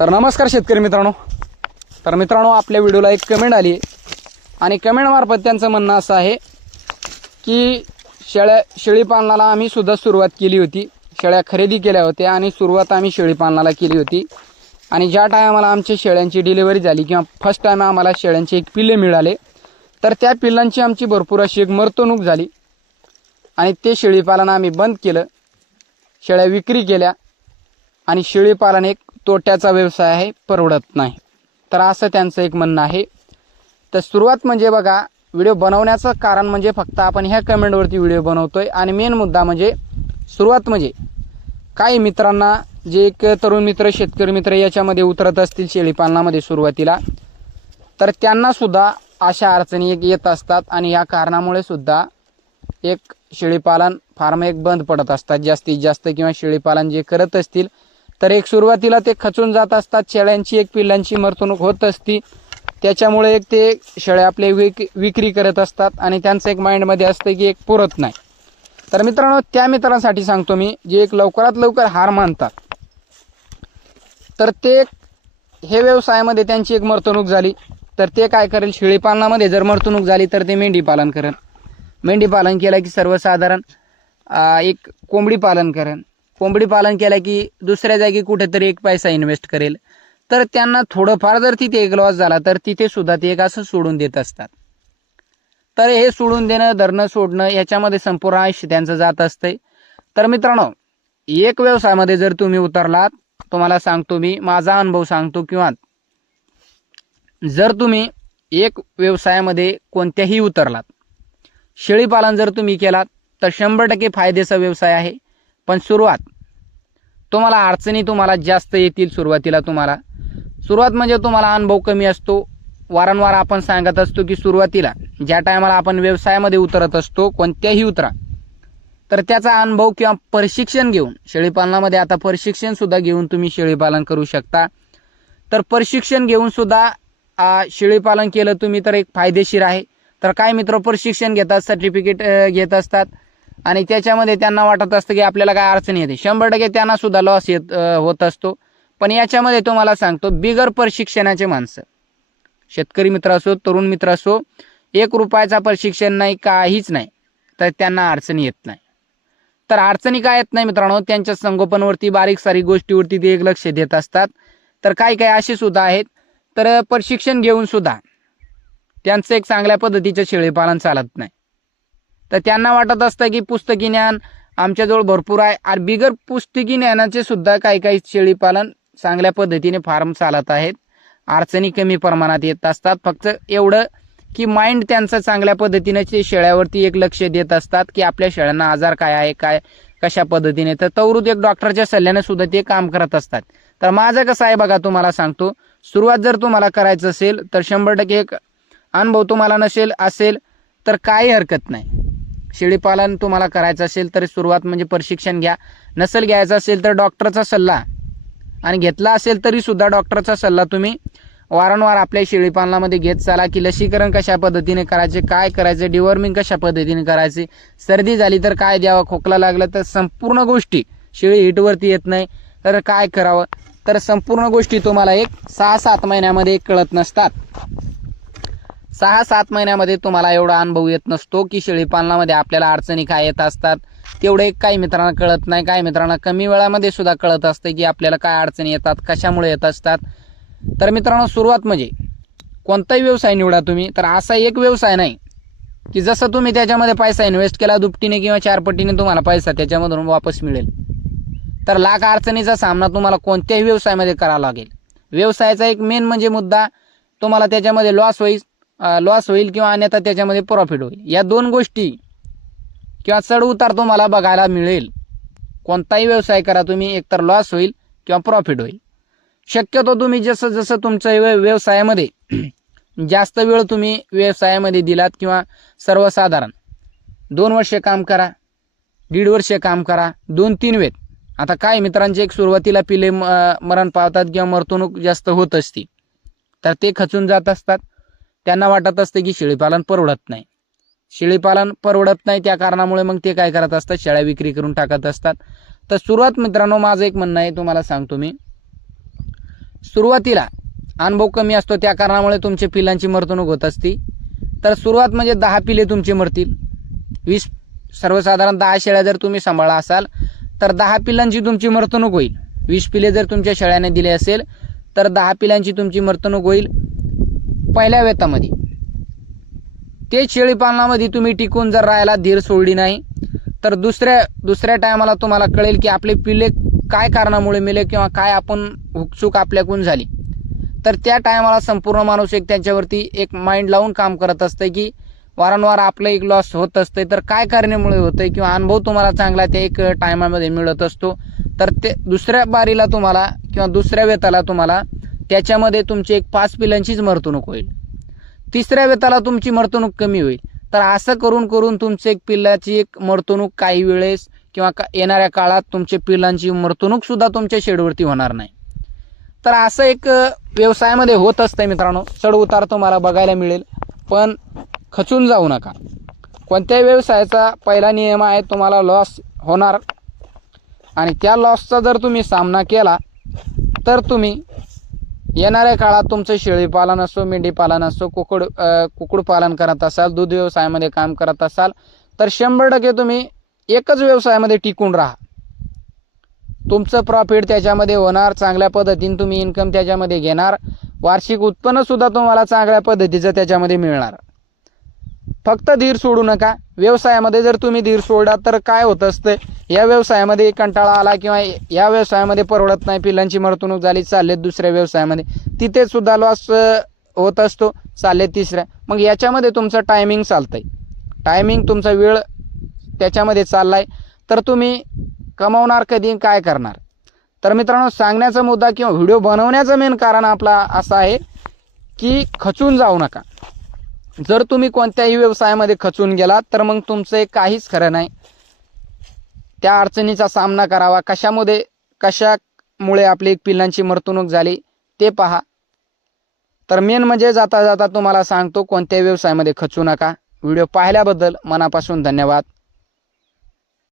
तर नमस्कार शेतकरी मित्रांनो. तर मित्रांनो, आपल्या व्हिडिओला एक कमेंट आली आणि कमेंटमार्फत त्यांचं म्हणणं असं आहे की शेळी पालनाला आम्ही सुद्धा सुरुवात केली होती. शेळ्या खरेदी केल्या होत्या आणि सुरुवात आम्ही शेळी पालनाला केली होती. आणि ज्या टायमाला आमच्या शेळ्यांची डिलिव्हरी झाली किंवा फर्स्ट टाइम आम्हाला शेळ्यांचे एक पिल्ले मिळाले, तर त्या पिल्लांची आमची भरपूर अशी एक मरतणूक झाली आणि ते शेळी पालन आम्ही बंद केलं. शेळ्या विक्री केल्या आणि शेळी पालन एक तोट्याचा व्यवसाय आहे, परवडत नाही. तर असं त्यांचं एक म्हणणं आहे. तर सुरुवात म्हणजे बघा, व्हिडिओ बनवण्याचं कारण म्हणजे फक्त आपण ह्या कमेंटवरती व्हिडिओ बनवतोय आणि मेन मुद्दा म्हणजे सुरुवात म्हणजे काही मित्रांना जे एक तरुण मित्र, शेतकरी मित्र याच्यामध्ये उतरत असतील शेळी पालनामध्ये सुरुवातीला, तर त्यांना सुद्धा अशा अडचणी एक येत असतात आणि या कारणामुळे सुद्धा एक शेळीपालन फार्म एक बंद पडत असतात जास्तीत जास्त, किंवा शेळीपालन जे करत असतील तर एक सुरुवातीला ते खचून जात असतात. शेळ्यांची एक पिल्लांची मरतणूक होत असती, त्याच्यामुळे एक ते शेळ्या आपले विक्री करत असतात आणि त्यांचं एक माइंडमध्ये असतं की एक पुरत नाही. तर मित्रांनो, त्या मित्रांसाठी सांगतो मी, जे एक लवकरात लवकर हार मानतात, तर ते हे व्यवसायामध्ये त्यांची एक मरतणूक झाली तर ते काय करेल, शेळीपालनामध्ये जर मरतणूक झाली तर ते मेंढी पालन करेल. मेंढी पालन केलं की सर्वसाधारण एक कोंबडी पालन करेल. कोंबडी पालन केलं की दुसऱ्या जागी कुठेतरी एक पैसा इन्व्हेस्ट करेल. तर त्यांना थोडंफार जर तिथे एक लॉस झाला तर तिथे सुद्धा ते एक असं सोडून देत असतात. तर हे सोडून देणं, धरणं, सोडणं याच्यामध्ये संपूर्ण आयुष्य त्यांचं जात असतंय. तर मित्रांनो, एक व्यवसायामध्ये जर तुम्ही उतरलात, तुम्हाला सांगतो मी, माझा अनुभव सांगतो, किंवा जर तुम्ही एक व्यवसायामध्ये कोणत्याही उतरलात, शेळीपालन जर तुम्ही केलात तर 100% फायद्याचा व्यवसाय आहे. पण सुरुवात तुम्हाला अडचणी तुम्हाला जास्त येतील. सुरुवात म्हणजे तुम्हाला अनुभव कमी असतो. वारंवार आपण सांगत असतो की सुरुवातीला ज्या टायमाला आपण व्यवसायामध्ये उतरत असतो, कोणत्याही उतरा, तर त्याचा अनुभव किंवा प्रशिक्षण घेऊन, शेळीपालनामध्ये आता प्रशिक्षण सुद्धा घेऊन तुम्ही शेळीपालन करू शकता. तर प्रशिक्षण घेऊन सुद्धा शेळीपालन केलं तुम्ही तर एक फायदेशीर आहे. तर काय मित्र प्रशिक्षण घेतात, सर्टिफिकेट घेत असतात आणि त्याच्यामध्ये त्यांना वाटत असतं की आपल्याला काय अडचण येते. 100% त्यांना सुद्धा लॉस होत असतो. पण याच्यामध्ये तुम्हाला सांगतो, बिगर प्रशिक्षणाचे माणसं, शेतकरी मित्र असो, तरुण मित्र असो, 1 रुपयाचा प्रशिक्षण नाही, काहीच नाही, तर त्यांना अडचणी येत नाही. तर अडचणी काय येत नाही मित्रांनो, त्यांच्या संगोपनावरती, बारीक सारीक गोष्टीवरती ते एक लक्ष देत असतात. तर काही असे सुद्धा आहेत, तर प्रशिक्षण घेऊन सुद्धा त्यांचं एक चांगल्या पद्धतीचं शेळीपालन चालत नाही. तर त्यांना वाटत असतं की पुस्तकी ज्ञान आमच्याजवळ भरपूर आहे. आणि बिगर पुस्तकी ज्ञानाचे सुद्धा काही शेळीपालन चांगल्या पद्धतीने फार्म चालत आहेत. अडचणी कमी प्रमाणात येत असतात. फक्त एवढं की माइंड त्यांचं चांगल्या पद्धतीने शेळ्यावरती एक लक्ष देत असतात की आपल्या शेळ्यांना आजार काय आहे, काय कशा पद्धतीने. तर तवरूत एक डॉक्टरच्या सल्ल्याने सुद्धा ते काम करत असतात. तर माझं कसं आहे बघा, तुम्हाला सांगतो, सुरुवात जर तुम्हाला करायचं असेल तर 100% एक अनुभव तुम्हाला असेल तर काही हरकत नाही. शेळीपालन तुम्हाला करायचं असेल तर सुरुवात म्हणजे प्रशिक्षण घ्या. नसेल घ्यायचं असेल तर डॉक्टरचा सल्ला, आणि घेतला असेल तरी सुद्धा डॉक्टरचा सल्ला तुम्ही वारंवार आपल्या शेळीपालनामध्ये घेत चाला की लसीकरण कशा पद्धतीने करायचे, काय करायचं, डिवॉर्मिंग कशा पद्धतीने करायचे, सर्दी झाली तर काय द्यावं, खोकला लागला तर संपूर्ण गोष्टी, शेळी हिटवरती येत नाही तर काय करावं, तर संपूर्ण गोष्टी तुम्हाला एक 6-7 महिन्यामध्ये कळत नसतात. 6-7 महिन्यामध्ये तुम्हाला एवढा अनुभव येत नसतो की शेळीपालनामध्ये आपल्याला अडचणी काय येत असतात. तेवढे काही मित्रांना कळत नाही. काही मित्रांना कमी वेळामध्ये सुद्धा कळत असतं की आपल्याला काय अडचणी येतात, कशामुळे येत असतात. तर मित्रांनो, सुरुवात म्हणजे कोणताही व्यवसाय निवडा तुम्ही, तर असा एक व्यवसाय नाही की जसं तुम्ही त्याच्यामध्ये पैसा इन्व्हेस्ट केला दुपटीने किंवा 4 पटीने तुम्हाला पैसा त्याच्यामधून वापस मिळेल. तर लाख अडचणीचा सामना तुम्हाला कोणत्याही व्यवसायामध्ये करावा लागेल. व्यवसायाचा एक मेन म्हणजे मुद्दा, तुम्हाला त्याच्यामध्ये लॉस होईल किंवा अन्यथा त्याच्यामध्ये प्रॉफिट होईल. या 2 गोष्टी किंवा चढ उतार तुम्हाला बघायला मिळेल. कोणताही व्यवसाय करा तुम्ही, एकतर लॉस होईल किंवा प्रॉफिट होईल. शक्यतो तुम्ही जसं तुमच्या व्यवसायामध्ये जास्त वेळ तुम्ही व्यवसायामध्ये दिलात, किंवा सर्वसाधारण 2 वर्ष काम करा, 1.5 वर्ष काम करा, 2-3 वेळ. आता काय मित्रांचे एक सुरुवातीला पिले मरण पावतात किंवा मरतणूक जास्त होत असते, तर ते खचून जात असतात. त्यांना वाटत असते की शेळीपालन परवडत नाही. त्या कारणामुळे मग ते काय करत असतात, शेळ्या विक्री करून टाकत असतात. तर सुरुवात मित्रांनो, माझं एक म्हणणं आहे, तुम्हाला सांगतो मी, सुरुवातीला अनुभव कमी असतो, त्या कारणामुळे तुमच्या पिलांची मरतणूक होत असते. तर सुरुवात म्हणजे 10 पिले तुमचे मरतील. 20 सर्वसाधारण 10 शेळ्या जर तुम्ही सांभाळा असाल तर 10 पिलांची तुमची मरतणूक होईल. 20 पिले जर तुमच्या शेळ्याने दिले असेल तर 10 पिलांची तुमची मरतणूक होईल पहिल्या वेतामध्ये. ते शेळीपालनामध्ये तुम्ही टिकून जर राहायला धीर सोडली नाही तर दुसऱ्या टायमाला तुम्हाला कळेल की आपले पिले काय कारणामुळे मेले किंवा काय आपण हुकचूक आपल्याकडून झाली. तर त्या टायमाला संपूर्ण माणूस एक त्याच्यावरती एक माइंड लावून काम करत असते की वारंवार आपलं एक लॉस होत असते, तर काय कारणामुळे होतंय किंवा अनुभव तुम्हाला चांगला त्या एक टायमामध्ये मिळत असतो. तर ते दुसऱ्या बारीला तुम्हाला किंवा दुसऱ्या वेताला तुम्हाला त्याच्यामध्ये तुमची एक 5 पिलांचीच मरतणूक होईल. तिसऱ्या वेताला तुमची मरतणूक कमी होईल. तर असं करून करून तुमचे एक पिल्लाची एक मरतणूक काही वेळेस किंवा येणाऱ्या काळात तुमच्या पिल्लांची मरतणूक सुद्धा तुमच्या शेडवरती होणार नाही. तर असं एक व्यवसायामध्ये होत असतं मित्रांनो. चढ उतार तुम्हाला बघायला मिळेल, पण खचून जाऊ नका. कोणत्याही व्यवसायाचा पहिला नियम आहे तुम्हाला लॉस होणार, आणि त्या लॉसचा जर तुम्ही सामना केला तर तुम्ही येणाऱ्या काळात तुमचं शेळीपालन असो, मेंढीपालन असो, कुक्कुटपालन करत असाल, दूध व्यवसायामध्ये काम करत असाल तर 100% तुम्ही एकच व्यवसायामध्ये टिकून राहा. तुमचं प्रॉफिट त्याच्यामध्ये होणार, चांगल्या पद्धतीने तुम्ही इन्कम त्याच्यामध्ये घेणार, वार्षिक उत्पन्न सुद्धा तुम्हाला चांगल्या पद्धतीचं त्याच्यामध्ये मिळणार. फक्त धीर सोडू नका. व्यवसायामध्ये जर तुम्ही धीर सोडला तर काय होत असतं, या व्यवसायामध्ये कंटाळा आला किंवा या व्यवसायामध्ये परवडत नाही, पिलांची मरतणूक झाली, चाललेत दुसऱ्या व्यवसायामध्ये, तिथे सुद्धा लॉस होत असतो, चालले तिसऱ्या. मग याच्यामध्ये तुमचं टायमिंग चालतंय, टायमिंग तुमचा वेळ त्याच्यामध्ये चाललाय, तर तुम्ही कमावणार कधी, काय करणार. तर मित्रांनो, सांगण्याचा मुद्दा किंवा व्हिडिओ बनवण्याचं मेन कारण आपला असं आहे की खचून जाऊ नका. जर तुम्ही कोणत्याही व्यवसायामध्ये खचून गेलात तर मग तुमचं काहीच खरं नाही. त्या अडचणीचा सामना करावा. कशामुळे आपली पिल्लांची मरतणूक झाली ते पहा. तर मेन म्हणजे जाता जाता तुम्हाला सांगतो, कोणत्याही व्यवसायामध्ये खचू नका. व्हिडिओ पाहिल्याबद्दल मनापासून धन्यवाद.